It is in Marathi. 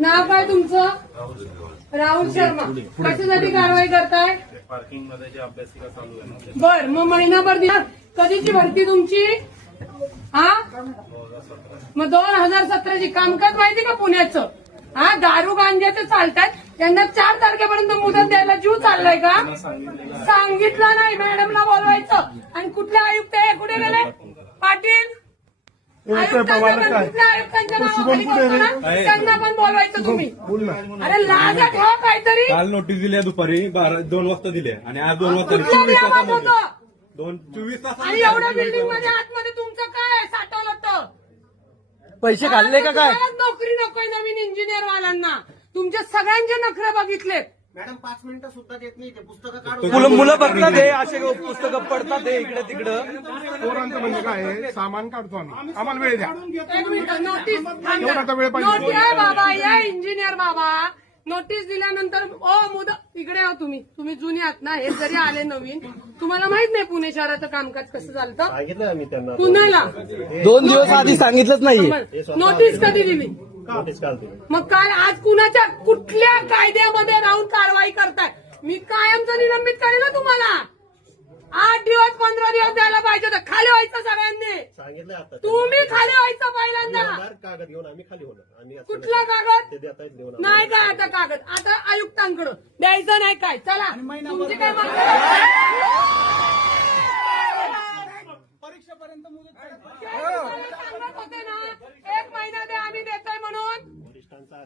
नाव काय तुमचं? राहुल शर्मा. कशासाठी कारवाई करताय? पार्किंग मध्ये जे अभ्यासिका चालू आहे ना. बर, मग महिनाभर दिला. कधीची भरती तुमची? हा, मग 2017ची. कामकाज माहिती का पुण्याचं? हा, दारू गांजाचं चालतात. त्यांना 4 तारखेपर्यंत मुदत द्यायला जीव चाललाय का? सांगितलं नाही मॅडमला बोलवायचं. आणि कुठले आयुक्त आहे? कुठे गेले? पाटील आयुक्तांच्या नावाखाली करतो ना, त्यांना पण बोलवायचं तुम्ही. अरे लाजा ठेवा काहीतरी. काल नोटीस दिल्या दुपारी 2 वाजता दिल्या आणि आज 2 वाजता कुठल्या नियमात होतं? 24 तास. आणि एवढ्या बिल्डिंग मध्ये आतमध्ये तुमचं काय साठवलं तर? पैसे खाल्ले का काय? नोकरी नकोय नवीन इंजिनियर वाल्यांना. तुमच्या सगळ्यांचे नखरे बघितले. मॅडम 5 मिनिटं सुद्धा देत नाही. ते पुस्तकं काढून मुलं बघतात हे असे पुस्तकं पडतात हे इकडे तिकडं. पोरांचं म्हणजे काय, सामान काढतो आम्ही, आम्हाला वेळ द्या. एक मिनिट, नोटीस एवढा वेळ पाहिजे. नोटीस बाबा, या इंजिनियर बाबा, नोटीस दिल्यानंतर मुदत इकडे आहो तुम्ही जुने आहात ना. हे जरी आले नवीन, तुम्हाला माहित नाही पुणे शहराचं कामकाज कसं चालतं? सांगितलं आम्ही त्यांना. पुण्याला 2 दिवस आधी सांगितलंच नाही. नोटीस कधी दिली? नोटीस काल दिली. मग काल आज कुणाच्या कुठल्या कायद्यामध्ये राहून कारवाई करताय? मी कायमचं निलंबित करेन ना तुम्हाला. 8 दिवस 15 दिवस द्यायला पाहिजे होतं. खाली व्हायचं सगळ्यांनी. सांगितलं आता तुम्ही खाली व्हायचं पहिल्यांदा. कागद घेऊन आम्ही खाली होणार. आम्ही असं कुठला कागद? ते देता येत देऊन नाही काय आता कागद? आता आयुक्तांकडं द्यायचं नाही काय? चला तुमची काय मागणी? परीक्षेपर्यंत मुदत सांगत होते ना 1 महिना दे आम्ही देतोय म्हणून. वरिष्ठांचा